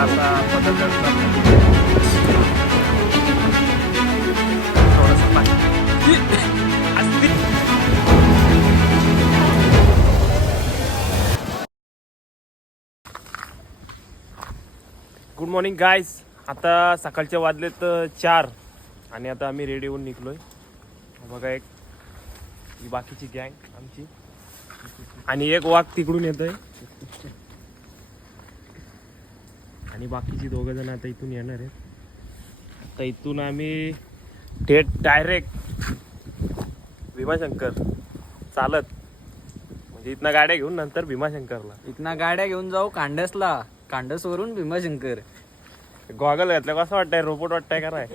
असा पद्धत थोडंसं पाणी असतील. Good morning guys. आता सकाळचे वाजलेत 4 आणि आता आम्ही रेडी होऊन निघलोय. बघा एक बाकीची गँग आमची आणि एक वाघ तिकडून येतोय आणि बाकीची 2 जण आता इथून येणार आहेत. आता इथून आम्ही थेट डायरेक्ट भीमाशंकर चालत, म्हणजे इथनं गाड्या घेऊन नंतर भीमाशंकरला. इथनं गाड्या घेऊन जाऊ कांडसला, कांडसवरून भीमाशंकर. गॉगल घातलं कसं वाटतंय, रोबोट वाटतंय का नाही?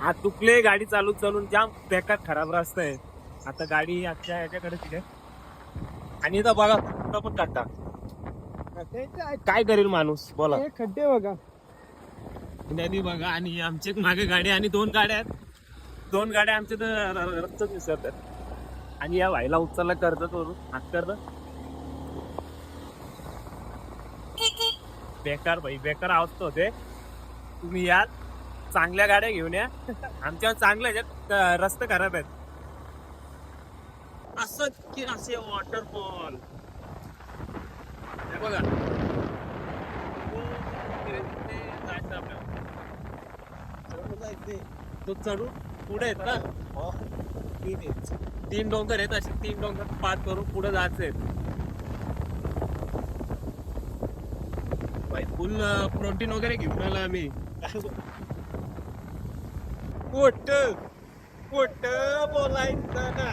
आज तुकले गाडी चालून जाम बेकार खराब रस्ता आहे. आता गाडी आजच्या ह्याच्याकडे तिथे आणि इथं बघा कुठं पण काढता. काय करेल माणूस बोला. खड्डे बघा, नदी बघा आणि आमची मागे गाडी आणि 2 गाड्या आहेत. 2 गाड्या आमच्या तर रस्ताच विसरतात आणि या व्हायला उचलला कर्जत वरून हात कर्ज. बेकार भाई बेकार अवस्था होते. तुम्ही यात चांगल्या गाड्या घेऊन या, आमच्या चांगल्या ह्याच्यात रस्ते खराब आहेत. असं की असे वॉटरफॉल बघा. तो चढून पुढे आहेत ना, 3 डोंगर आहेत. असे 3 डोंगर पार करून पुढे जायचे आहेत. फुल प्रोटीन वगैरे घेऊन आला आम्ही. कोट बोलायचं ना,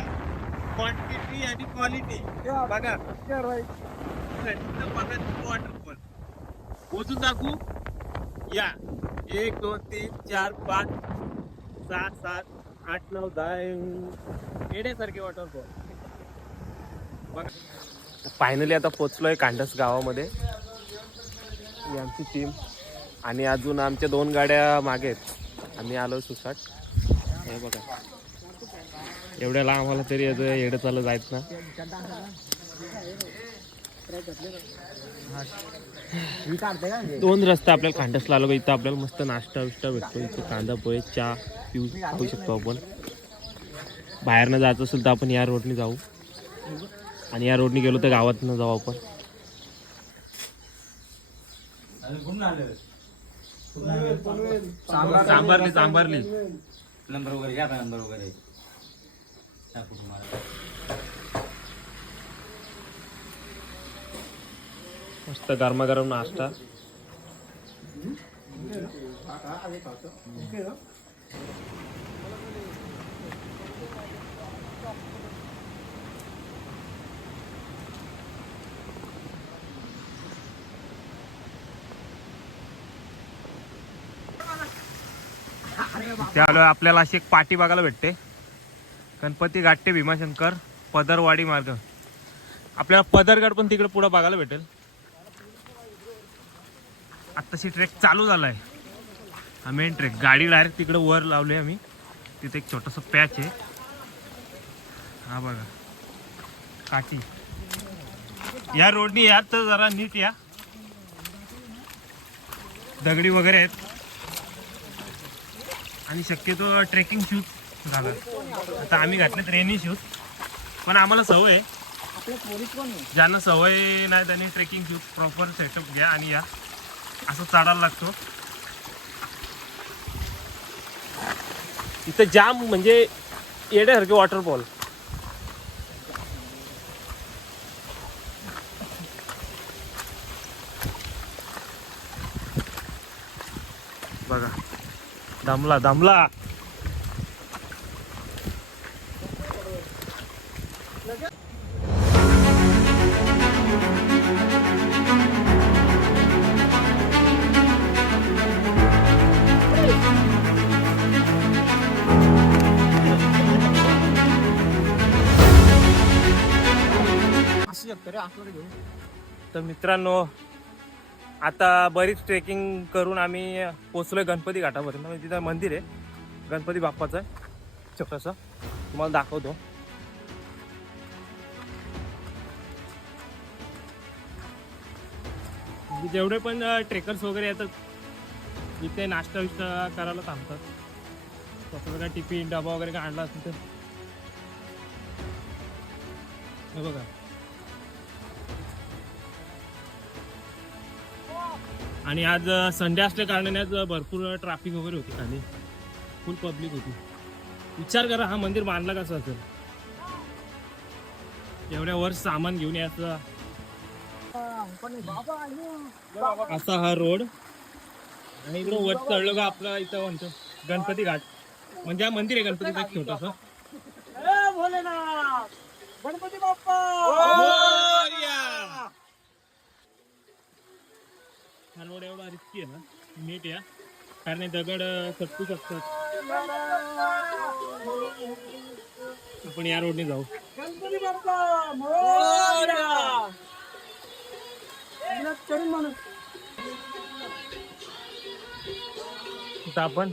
क्वांटिटी आणि क्वालिटी बघा. वॉटरफॉल मोजून दाखवू या. 1 2 3 4 5 6 7 8 9 10 येण्यासारखे वॉटरफॉल बघा. फायनली आता पोचलोय कांडस गावामध्ये. ही आमची टीम आणि अजून आमच्या 2 गाड्या मागे आहेत. आम्ही आलो सुसाट. हे बघा एवढ्याला आम्हाला तरी येडं चालत जायचं ना. 2 रस्ते आपल्याला खांडसला आलो. इथं आपल्याला मस्त नाश्ता विष्टा भेटतो. इथं कांदा पोहे चहा खाऊ शकतो आपण. बाहेरनं जायचं असेल तर आपण या रोडने जाऊ आणि या रोडने गेलो तर गावातनं जाऊ आपण. सांबारली नंबर वगैरे घ्या, नंबर वगैरे. मस्त गरमागरम नाश्ता. त्यावेळेला आपल्याला अशी एक पाटी बघायला भेटते. गणपती घाट ते भीमाशंकर पदरवाडी मार्ग. आपल्याला पदरगड पण तिकडे पुढे बघायला भेटेल. आत्ताशी ट्रेक चालू झालाय. हा मेन ट्रेक. गाडी डायरेक्ट तिकडे वर लावली आम्ही. तिथे एक छोटस पॅच आहे. हा बघा काठी. या रोडनी या तर जरा नीट या. दगडी वगैरे आहेत आणि शक्यतो ट्रेकिंग शूज घाला. आता आम्ही घातलेत रेनी शूज, पण आम्हाला सवय आहे. ज्यांना सवय नाही त्यांनी ट्रेकिंग शूज प्रॉपर सेटअप घ्या आणि या. असं चढायला लागतो. इथं जाम म्हणजे येण्यासारखे वॉटरफॉल. बघा दमला. शकतो रे असलं घेऊन. तर मित्रांनो आता बरीच ट्रेकिंग करून आम्ही पोचलोय गणपती घाटापर्यंत. म्हणजे तिथं मंदिर आहे गणपती बाप्पाचं छोटंसं, तुम्हाला दाखवतो. म्हणजे जेवढे पण ट्रेकर्स वगैरे येतात इथे नाश्ता विष्टा करायला थांबतात. स्वतःचा काय टिफिन डबा वगैरे काय आणला असेल तर हे बघा. आणि आज संडे असल्या कारणाने आज भरपूर ट्रॅफिक वगैरे होती, खाली फुल पब्लिक होती. विचार करा हा मंदिर बांधला कसं असेल, एवढ्या वर्ष सामान घेऊन यायचं. असा हा रोड आणि इकडं वर चढलो का आपलं इथं म्हणतो गणपती घाट. म्हणजे हा मंदिर आहे गणपतीचा एक छोटासा. गणपती बाप्पा हा रोड एवढा रिस्की आहे ना, नीट या कारण हे दगड सटकू शकतात. आपण या रोडने जाऊ. गणपती बाप्पा मोरया. इथं आपण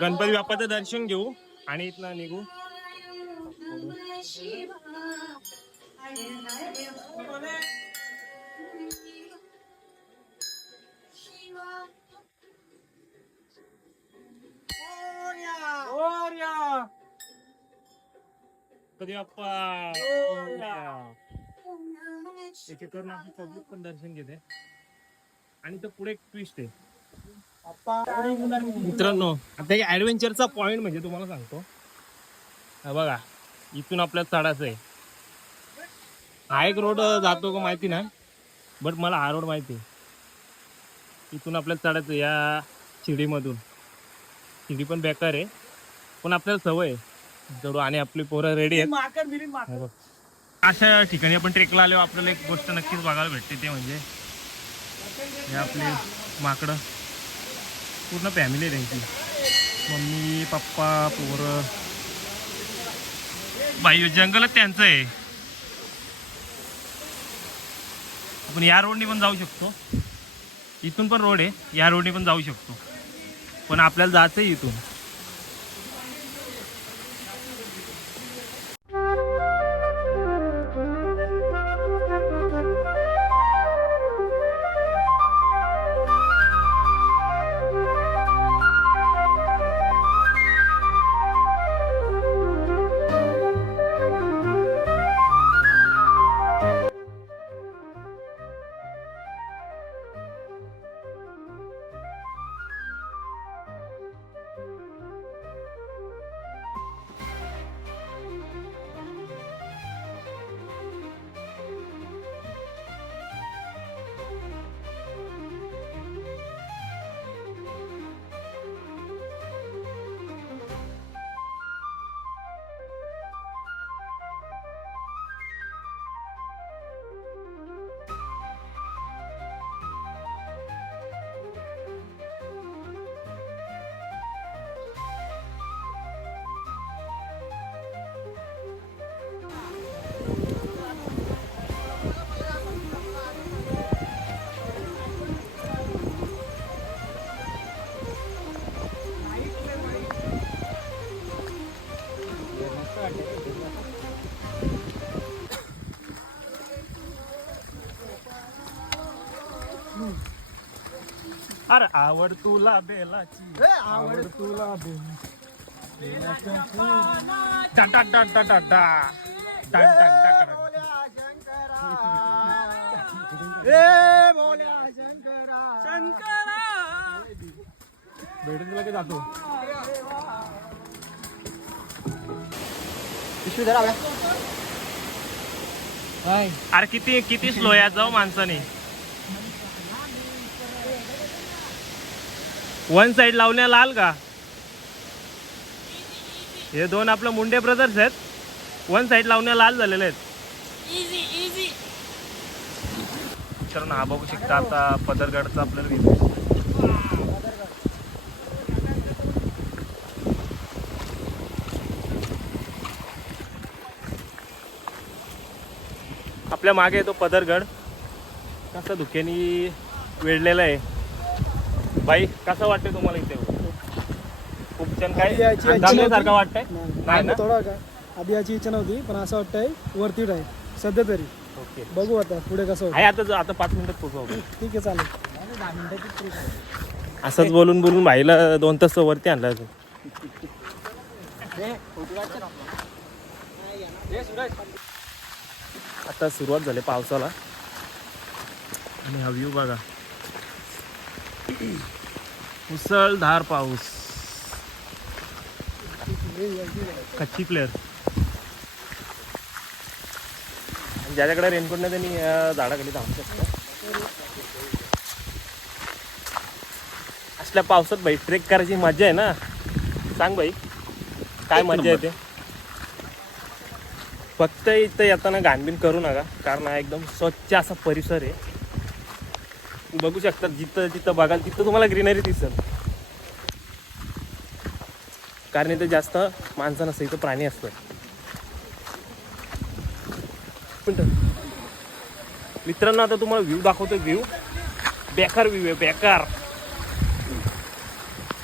गणपती बाप्पाचं दर्शन घेऊ आणि इथनं निघू. कधी बाप्पा एक एक करून आपण पब्लिक पण दर्शन घेते. आणि तो पुढे एक ट्विस्ट आहे मित्रांनो. आता एक ऍडव्हेंचरचा पॉइंट म्हणजे तुम्हाला सांगतो, हा बघा इथून आपल्याला चढायचं आहे. हा एक रोड जातो का माहिती नाही, बट मला हा रोड माहिती आहे. इथून आपल्याला चढायचं या शिडीमधून. शिडी पण बेकार आहे पण आपल्याला सवय आहे चढू. आणि आपली पोरं रेडी आहेत. अशा ठिकाणी आपण ट्रेकला आलो आपल्याला एक गोष्ट नक्कीच बघायला भेटते, ते म्हणजे हे आपले माकडं. पूर्ण फॅमिली आहे त्यांची, मम्मी पप्पा पोरं. बाई जंगलच त्यांचं आहे. आपण या रोडने पण जाऊ शकतो, इथून पण रोड आहे, या रोडने पण जाऊ शकतो, पण आपल्याला जायचं आहे इथून. अरे आवड तुला बेलाची, आवड तुला बेलाची. भेटून तुला जातो. अरे किती किती स्लो या जाऊ माणसाने. वन साइड लावण्या लाल का, हे दोन आपलं मुंडे ब्रदर्स आहेत. वन साइड लावण्या लाल झालेले आहेत. तर हा बघू शकता आता पदरगडचा आपल्याला व्ह्यू. हा आपल्या मागे येतो पदरगड, कसा धुक्यानी वेढलेला आहे. बाई कसं वाटतंय तुम्हाला इथे? खूप छान. काय दमल्यासारखं वाटतंय? नाही ना? थोडा का आधी याची इच्छा नव्हती, पण असं वाटतंय वरती आहे सध्या तरी. ओके, बघू आता पुढे कसं होतं. आहे आता 5 मिनिटात पोहोचू. ठीक आहे, चालेल. 10 मिनिटाची ट्रिप आहे. असंच बोलून बोलून भाईला 2 तास वरती आणला अजून. आता सुरुवात झाली पावसाला आणि हा व्ह्यू बघा, मुसळधार पाऊस. कच्ची प्लेअर. ज्याच्याकडे रेनकोट नाही त्यांनी या झाडाखाली थांबू शकतो. असल्या पावसात भाई ट्रेक करायची मजा आहे ना. सांग भाई, काय मजा येते. फक्त इथं येताना घाणबीण करू नका, कारण हा एकदम स्वच्छ असा परिसर आहे. बघू शकता, जिथं जिथं बघाल तिथं तुम्हाला ग्रीनरी दिसेल, कारण इथं जास्त माणसं नसतं, इथं प्राणी असतं. मित्रांनो, आता तुम्हाला व्ह्यू दाखवतो. व्ह्यू बेकार व्ह्यू आहे, बेकार.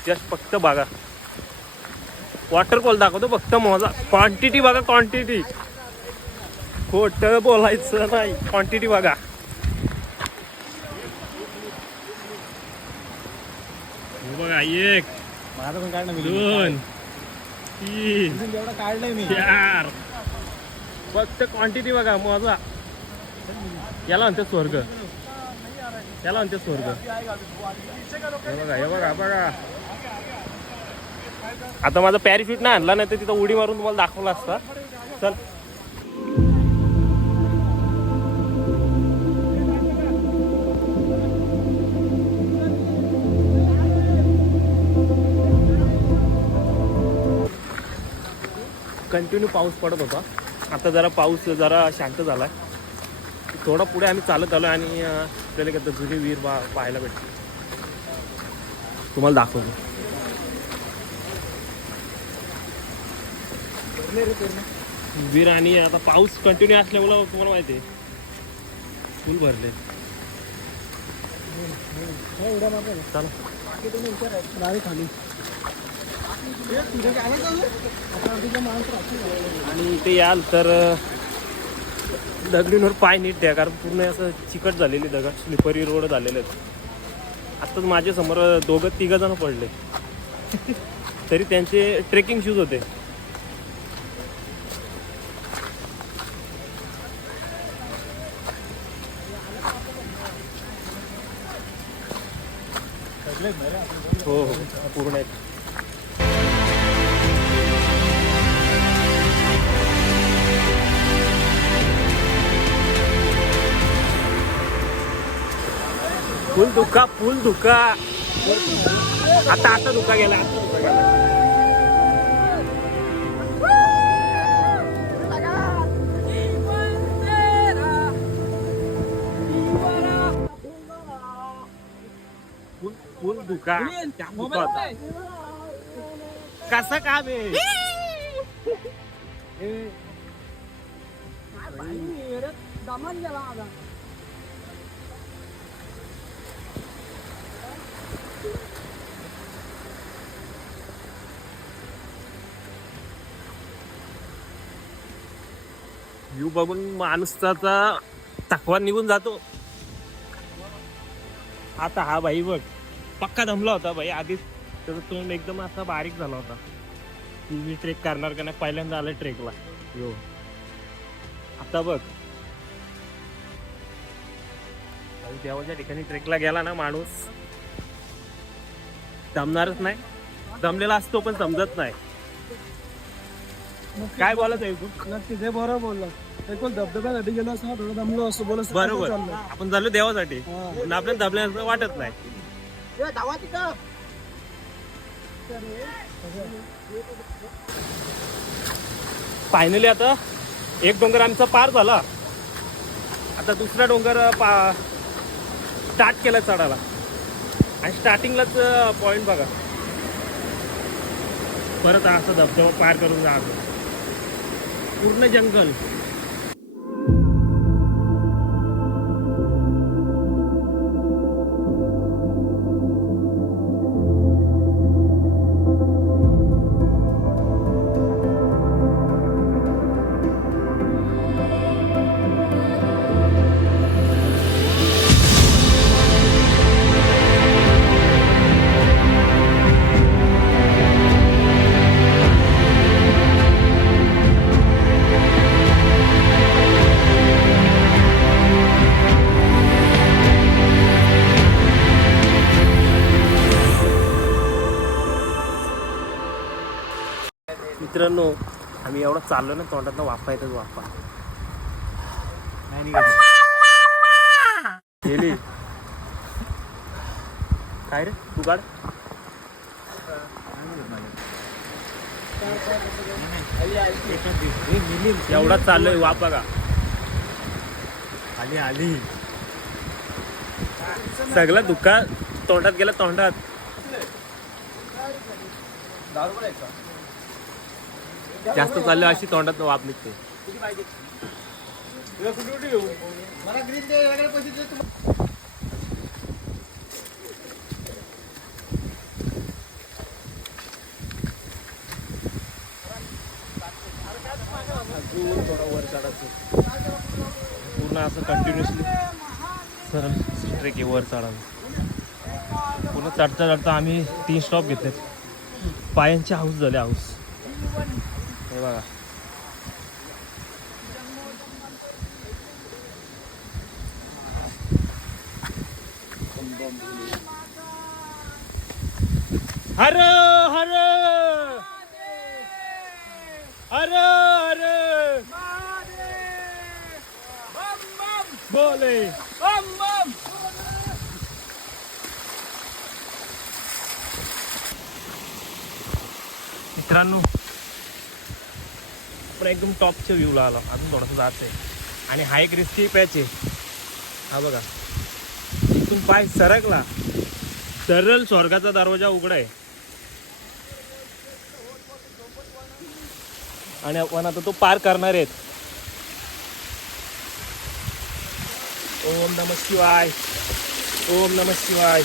जस्ट फक्त बघा. वॉटरफॉल दाखवतो, फक्त मोजा. क्वांटिटी बघा, क्वांटिटी. खोटं बोलायचं नाही, क्वांटिटी बघा. बघा, 1 माझं पण काढणं 2 3 एवढं काढलंय मी. 4. फक्त क्वांटिटी बघा, मोजा. याला म्हणते स्वर्ग, याला म्हणते स्वर्ग. हे बघा, हे बघा, बघा. आता माझा पॅराशूट नाही आणला, नाही तर तिथं उडी मारून तुम्हाला दाखवला असता. चल. कंटिन्यू पाऊस पडत होता. आता जरा पाऊस जरा शांत झाला. थोडा पुढे आम्ही चालत आलो आणि आपल्याला काय जुनी विहीर पाहायला भेटते. तुम्हाला दाखवतो. विहीर, आणि आता पाऊस कंटिन्यू असल्यामुळे तुम्हाला माहिती आहे फुल भरले. चला गाडी खाली. आणि इथे याल तर दगडींवर पाय नीट द्या, कारण पूर्ण असं चिकट झालेली दगड, स्लिपरी रोड झालेले आहेत. आत्ताच माझ्यासमोर 2-3 जण पडले. तरी त्यांचे ट्रेकिंग शूज होते. हो हो, पूर्ण आहेत. फुल धुका, फुल धुका. आता धुका गेला, आता धुका गेला. फुल धुका. धुका होता. कसं काम आहे? व्ह्यू बघून माणसाचा थकवा निघून जातो. आता हा भाई बघ, पक्का दमला होता भाई आधीच. त्याचा तोंड एकदम असा बारीक झाला होता की मी ट्रेक करणार का नाही. पहिल्यांदा आलं ट्रेकला. यो आता बघ, देवाच्या ठिकाणी ट्रेकला गेला ना माणूस, दमणारच नाही. दमलेला असतो पण समजत नाही. काय बोलत आहे तू? नक्की ते बरोबर बोलला. एकूण धबधब्यासाठी गेलो असं थोडं दमलो असतो. बोलत बरोबर, आपण झालो देवासाठी, पण आपल्याला दमल्याचं वाटत नाही. फायनली आता एक डोंगर आमचा पार झाला. आता दुसरा डोंगर स्टार्ट केला चढायला. आणि स्टार्टिंगलाच पॉइंट बघा. परत असा धबधबा पार करून जायचं. पूर्ण जंगल. मित्रांनो आम्ही एवढं चाललो ना तोंडात वाफा येतच वाफा गेली काय रे तू काढ एवढा चाललोय वाफा का आली आली सगळा धुका तोंडात गेला तोंडात जास्त चाललं अशी तोंडात वाफ निघते वर चढायचं पूर्ण असं कंटिन्युअसली सरळ ट्रेक आहे वर चढायचं पूर्ण चढता चढता आम्ही 3 स्टॉप घेतलेत पायांचे हाऊस झाले हाऊस हे बघा हर हर हर हर बोले मित्रांनो पण एकदम टॉपच्या व्ह्यूला आला अजून थोडंसं जायचं आहे आणि हा एक रिस्की पॅच आहे हा बघा इथून पाय सरकला सरळ स्वर्गाचा दरवाजा उघडा आहे आणि आपण आता तो पार करणार आहेत ओम नमः शिवाय ओम नमः शिवाय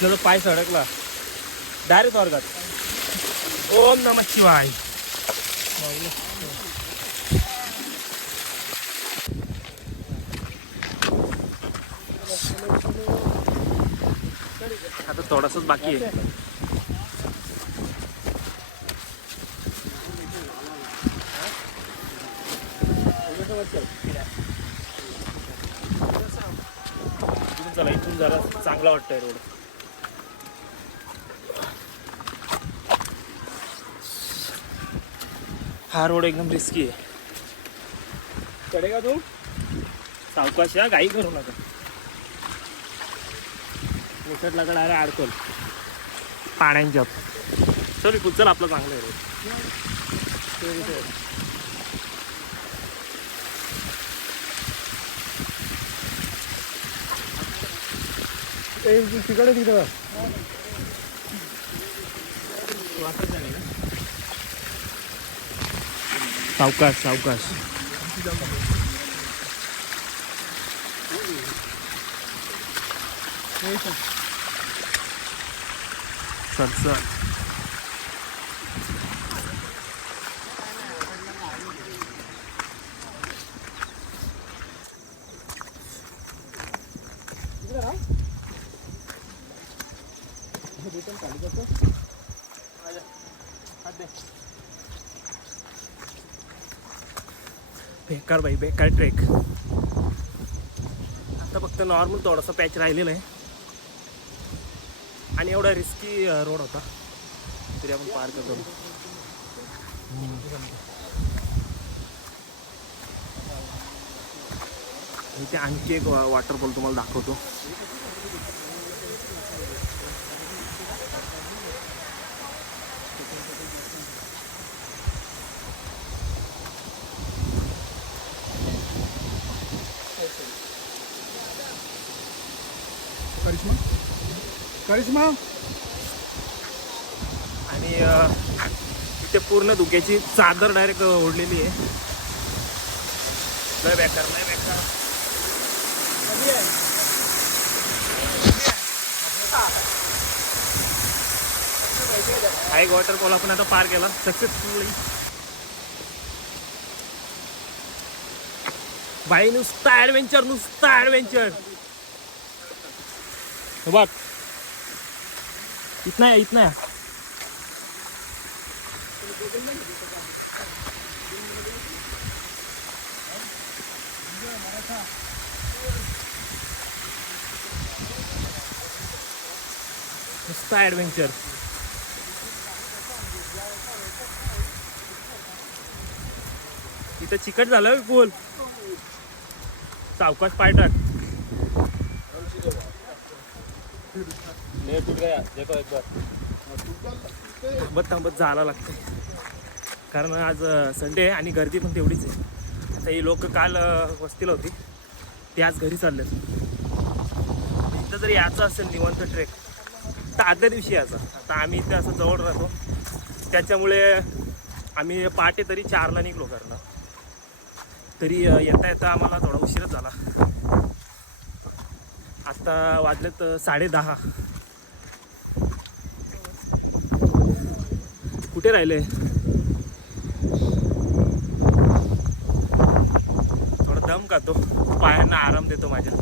जर पाय सडकला डायरेक्ट स्वर्गात ओम नमः शिवाय आता थोडासाच बाकी आहे चला इथून जरा चांगला वाटतंय रोड हा रोड एकदम रिस्की आहे चढेगा तू सावकाश या घाई करू नका मोठ्यात लगा डायरेक्ट अडकल पाण्यांच्यात चल चल आपलं चांगलं आहे रोड तिकडे तिकडे सावकाश सावकाश चल चल बेकार भाई बेकार ट्रेक आता फक्त नॉर्मल थोडासा पॅच राहिलेला आहे आणि एवढा रिस्की रोड होता तरी आपण पार करतो इथे आणखी एक वॉटरफॉल तुम्हाला दाखवतो करिश्मा करिश्मा आणि इथे पूर्ण धुक्याची चादर डायरेक्ट ओढलेली आहे लय बेकार लय बेकार हा एक वॉटरफॉल आपण आता पार केला सक्सेसफुली भाई नुसता ऍडव्हेंचर बघ इतना है नुसता ऍडव्हेंचर इथं चिकट झालं पूल. सावकाश पाय टाक. थांबत थांबत जायला लागते कारण आज संडे आहे आणि गर्दी पण तेवढीच आहे. आता ही लोक काल वस्तीला होती ते आज घरी चालले. इथं जर यायचं असेल निवांत ट्रेक तर आदल्या दिवशी यायचं. आता आम्ही इथे असं जवळ राहतो त्याच्यामुळे आम्ही पहाटे तरी 4ला निघलो घरला. तरी येता येता आम्हाला थोडा उशीरच झाला. आता वाजलेत 10:30. कुठे राहिले? थोडा दम खातो, पायांना आराम देतो माझ्या.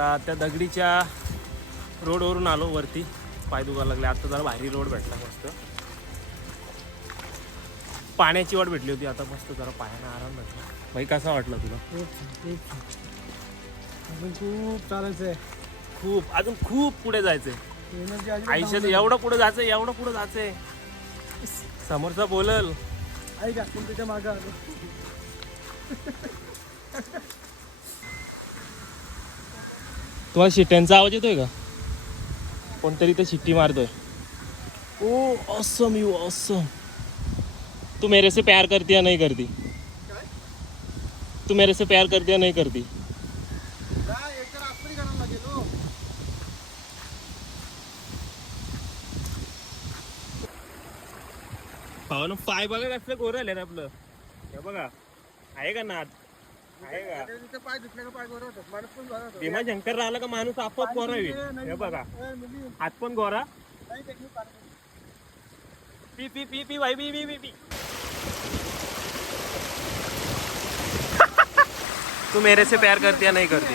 आता त्या दगडीच्या रोडवरून आलो वरती. पाय दुखायला लागले. आता जरा भारी रोड भेटला मस्त. पाण्याची वाट भेटली होती आता मस्त जरा पायाला आराम भेटला. भाई कसा वाटला तुला? अजून खूप चालायचं आहे. खूप अजून खूप पुढे जायचंय एनर्जी आयुष्यात. एवढं पुढे जायचंय, एवढं पुढे जायचंय. समोरचा बोलल ऐका पण त्याच्या मागं आलो. तुम्हाला शिट्ट्यांचा आवाज येतोय का? कोणतरी तर शिट्टी मारतोय. ओ ऑसम, यू ऑसम. तू मेरे से प्यार करती या नहीं करती? तू मेरे से प्यार करती या नहीं करती? भावानं पाय बघा कसलं गोर आले रे आपलं. हे बघा आहे का नाद? आहे का? पाय दुखले का पाय गोरा होतात. माणूस पण गोरा होतो. भीमा शंकर राहिला का माणूस आपोआप गोरा होईल. हे बघा हात पण गोरा. पी पी पी पी भाई पी पी पी पी. तू मेरे से प्यार करती या नहीं करती?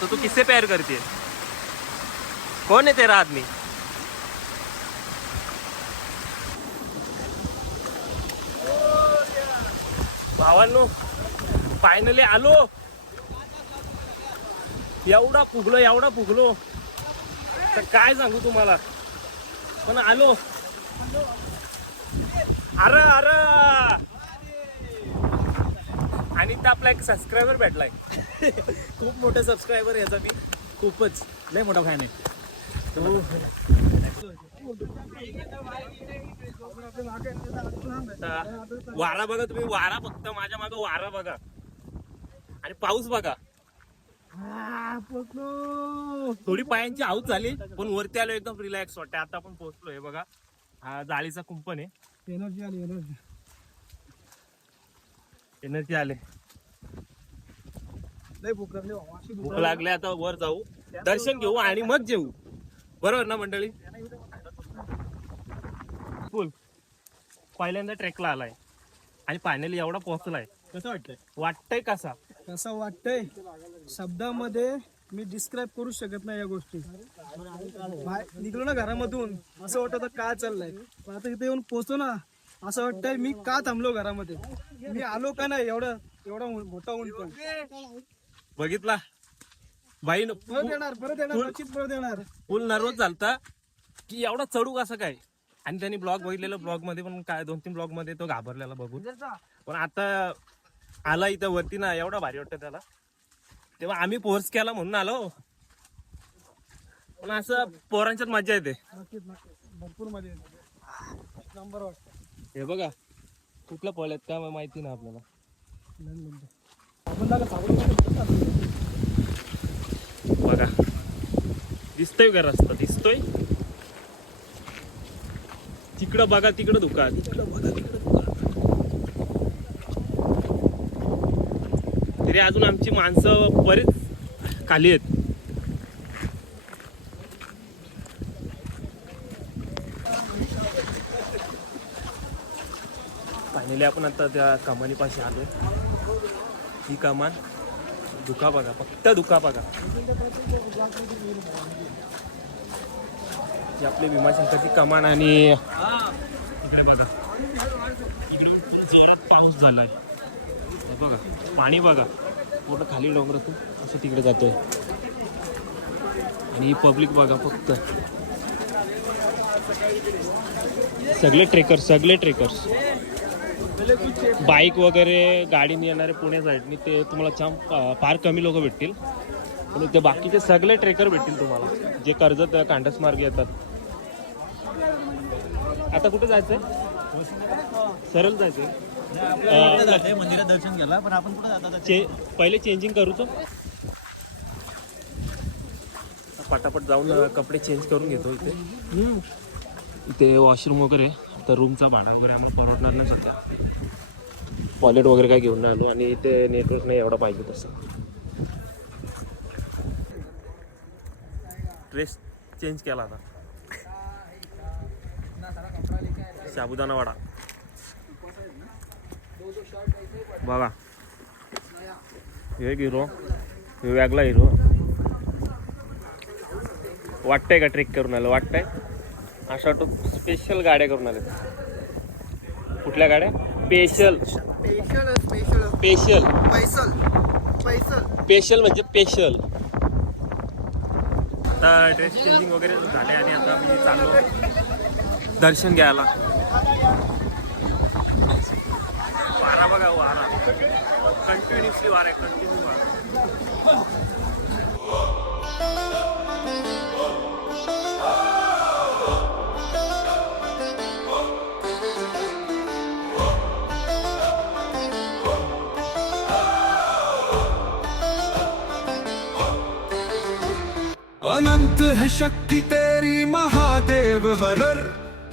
तो तू किससे प्यार करती है? कौन है तेरा आदमी? भावांनो फायनली आलो. एवढा पुगलो तर काय सांगू तुम्हाला. पण आलो. अरे आणि तर आपला एक सबस्क्रायबर भेटलाय. खूप मोठे सबस्क्रायबर याचा मी. खूपच लय मोठा फॅन आहे. वारा बघा तुम्ही. वारा फक्त माझ्या मागं वारा बघा आणि पाऊस बघा. थोडी पायांची आऊत झाली पण वरती आलो एकदम रिलॅक्स वाटते. आता आपण पोहोचलोय बघा. हा जाळीचा कुंपण आहे. एनर्जी आली. एनर्जी आले. लय भूक लागली बाबा. अशी भूक लागली. आता वर जाऊ, दर्शन घेऊ आणि मग जेऊ. बरोबर ना मंडळी? फुल पहिल्यांदा ट्रेकला आलाय आणि फायनली एवढा पोहोचलाय. कसं वाटतंय? वाटतंय कसा? कसं वाटतंय शब्दामध्ये मी डिस्क्राईब करू शकत नाही या गोष्टी. निघलो ना घरामधून असं वाटतं का चाललंय. पण आता इथे येऊन पोहोचतो ना असं वाटतंय मी का थांबलो घरामध्ये. मी आलो का नाही. एवढा मोठा ऊन पण बघितला बाई. परत येणार. फुल नर्वस झालता की एवढा चढू कसं काय. आणि त्यांनी ब्लॉग बघितलेलं. ब्लॉग मध्ये पण काय 2-3 ब्लॉग मध्ये तो घाबरलेला बघून. पण आता आला इथं वरती ना एवढा भारी वाटतं त्याला. तेव्हा आम्ही फोर्स केला म्हणून आलो. पण असं पोरांच्यात मजा येते. भरपूर मजा येते. नंबर वाटतं. हे बघा कुठल्या पॉल आहेत का माहिती ना आपल्याला. बघा दिसतोय का रस्ता दिसतोय? तिकडं बघा, तिकडं दुकान. तरी अजून आमची माणसं बरेच खाली आहेत. फायनली आपण आता त्या कमानीपाशी आलोय. ही कमान दुका बघा, फक्त दुका बघा. ही आपली भीमाशंकरची कमान आणि इकडे बघा, इकडे जोरात पाऊस झालाय. हे बघा पाणी बघा, पूर्ण खाली डोंगरातून असं तिकडे जातोय. आणि ही पब्लिक बघा, फक्त सगळे ट्रेकर्स बाईक वगैरे गाडीने येणारे पुणे साईडनी ते तुम्हाला फार कमी लोक भेटतील. पण ते बाकीचे सगळे ट्रेकर भेटतील तुम्हाला, जे कर्जत कांडस मार्ग येतात. आता कुठे जायचंय? सरळ जायचंय. मंदिरात दर्शन घ्यायला, पण आपण कुठे जातात? पहिले चेंजिंग करूच, पटापट जाऊन कपडे चेंज करून घेतो. इथे वॉशरूम वगैरे, तर रूमचा भाडा वगैरे आम्हाला परवडणार नाही सध्या. वॉलेट वगैरे काय घेऊन नाही आलो आणि इथे नेटवर्क नाही एवढा पाहिजे तसं. ड्रेस चेंज केला आता. साबुदाणा वडा बघा, हे हिरो, हे वेगळा हिरो. वाटतंय का ट्रेक करून आलं? वाटतंय. अशा वाटतो स्पेशल गाड्या करून आले. कुठल्या गाड्या? स्पेशल म्हणजे स्पेशल. आता ड्रेस चेंजिंग वगैरे झाले आणि आता मी चाललो दर्शन घ्यायला. वारा बघा, वारा कंटिन्युअसली वारा आहे, कंटिन्यू वारा. अनंत है शक्ति तेरी महादेव वरर,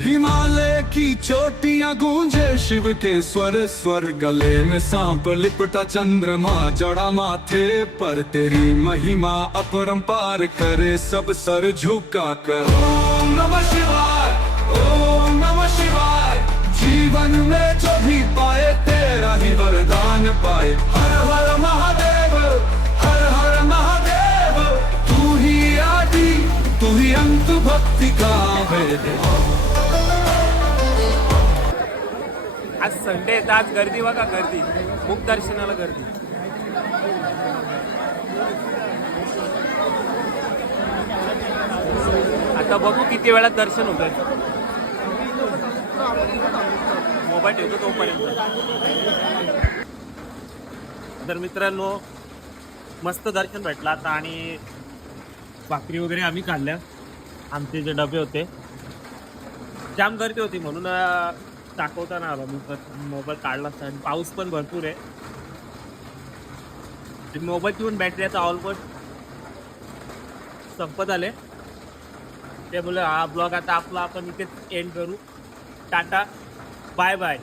हिमालय की चोटियां गूंजे शिव के स्वर स्वर. गले में सांप लिपटा चंद्रमा जड़ा माथे पर, तेरी महिमा अपरंपार करे सब सर झुका कर. ओम नमः शिवाय, ओम नमः शिवाय. जीवन में जो भी पाए तेरा ही वरदान पाए. हर हर महादेव, हर हर महादेव. तू ही आदि, तू ही अंत, भक्ति का वेद. आज संडे आहे, आज गर्दी बघा, गर्दी. मुख दर्शनाला गर्दी. आता बघू किती वेळात दर्शन होतंय. मोबाईल ठेवतो तोपर्यंत. तर मित्रांनो, मस्त दर्शन भेटलं आता. आणि भाकरी वगैरे आम्ही खाल्ल्या. आमचे जे डबे होते, जाम गर्दी होती म्हणून दाखवता नाही आला. मी मोबाईल काढला असता. आणि पाऊस पण भरपूर आहे. मोबाईलची पण बॅटरी आता ऑलमोस्ट संपत आले. त्यामुळे हा ब्लॉग आता आपला आपण इथेच एंड करू. टाटा, बाय बाय.